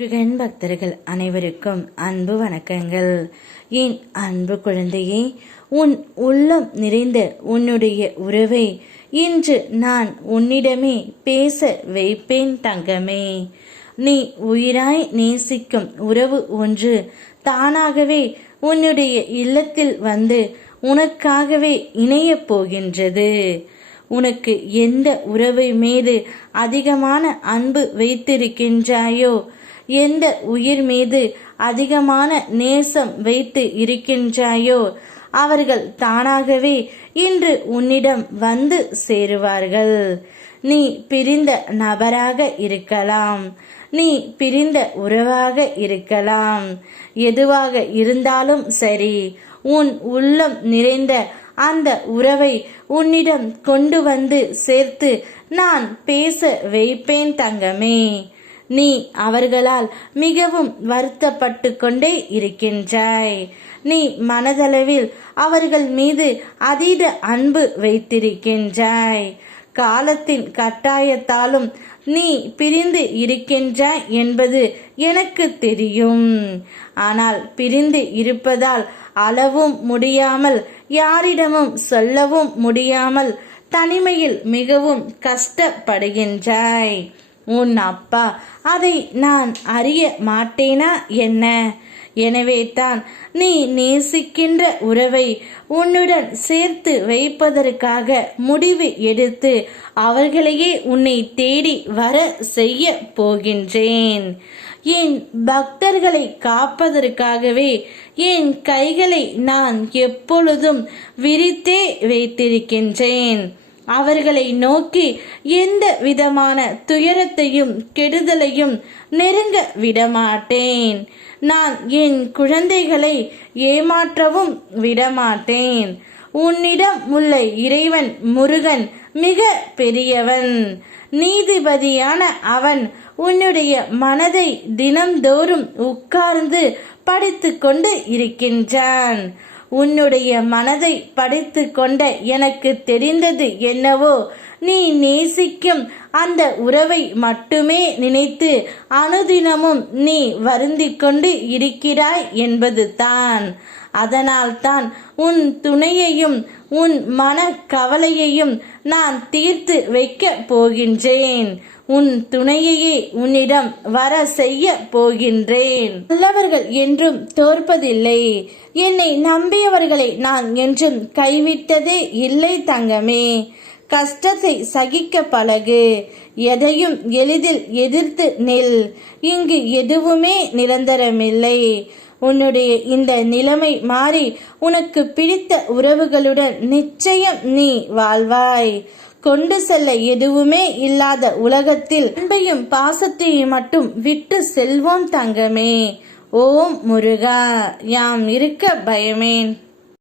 முருகன் பக்தர்கள் அனைவருக்கும் அன்பு வணக்கங்கள். என் அன்பு குழந்தையே, உன் உள்ளம் நிறைந்த உன்னுடைய உறவை இன்று நான் உன்னிடமே பேச வைப்பேன் தங்கமே. நீ உயிராய் நேசிக்கும் உறவு ஒன்று தானாகவே உன்னுடைய இல்லத்தில் வந்து உனக்காகவே இணையப் போகின்றது. உனக்கு எந்த உறவை மீது அதிகமான அன்பு வைத்திருக்கின்றாயோ, எந்த உயிர் மீது அதிகமான நேசம் வைத்து இருக்கின்றாயோ, அவர்கள் தானாகவே இன்று உன்னிடம் வந்து சேருவார்கள். நீ பிரிந்த நபராக இருக்கலாம், நீ பிரிந்த உறவாக இருக்கலாம், எதுவாக இருந்தாலும் சரி, உன் உள்ளம் நிறைந்த அந்த உறவை உன்னிடம் கொண்டு வந்து சேர்த்து நான் பேச வைப்பேன் தங்கமே. நீ அவர்களால் மிகவும் வருத்தப்பட்டு கொண்டே இருக்கின்றாய். நீ மனதளவில் அவர்கள் மீது அதீத அன்பு வைத்திருக்கின்றாய். காலத்தின் கட்டாயத்தாலும் நீ பிரிந்து இருக்கின்றாய் என்பது எனக்கு தெரியும். ஆனால் பிரிந்து இருப்பதால் அளவும் முடியாமல், யாரிடமும் சொல்லவும் முடியாமல் தனிமையில் மிகவும் கஷ்டப்படுகின்றாய். உன் அப்பா அதை நான் அறிய மாட்டேனா என்ன? எனவே தான் நீ நேசிக்கின்ற உறவை உன்னுடன் சேர்த்து வைப்பதற்காக முடிவு எடுத்து அவர்களையே உன்னை தேடி வர செய்ய போகின்றேன். என் பக்தர்களை காப்பதற்காகவே என் கைகளை நான் எப்பொழுதும் விரித்தே வைத்திருக்கின்றேன். அவர்களை நோக்கி எந்த விதமான துயரத்தையும் கெடுதலையும் நெருங்க விடமாட்டேன். நான் என் குழந்தைகளை ஏமாற்றவும் விடமாட்டேன். உன்னிடம் உள்ள இறைவன் முருகன் மிக பெரியவன். நீதிபதியான அவன் உன்னுடைய மனதை தினம்தோறும் உட்கார்ந்து படித்து கொண்டு இருக்கின்றான். உன்னுடைய மனதை படித்து கொண்ட எனக்கு தெரிந்தது என்னவோ, நீ நேசிக்கும் அந்த உறவை மட்டுமே நினைத்து அனுதினமும் நீ வருந்திக் கொண்டு இருக்கிறாய் என்பது தான். அதனால்தான் உன் துணையையும் உன் மன கவலையையும் நான் தீர்த்து வைக்க போகின்றேன். உன் துணையையே உன்னிடம் வர செய்ய போகின்றேன். நல்லவர்கள் என்றும் தோற்பதில்லை. என்னை நம்பியவர்களை நான் என்றும் கைவிட்டதே இல்லை தங்கமே. கஷ்டத்தை சகிக்க பழகு. எதையும் எளிதில் எதிர்த்து நில். இங்கு எதுவுமே நிரந்தரமில்லை. உன்னுடைய இந்த நிலைமை மாறி உனக்கு பிடித்த உறவுகளுடன் நிச்சயம் நீ வாழ்வாய். கொண்டு செல்ல எதுவுமே இல்லாத உலகத்தில் அன்பையும் பாசத்தையும் மட்டும் விட்டு செல்வோம் தங்கமே. ஓம் முருகா, யாம் இருக்க பயமேன்.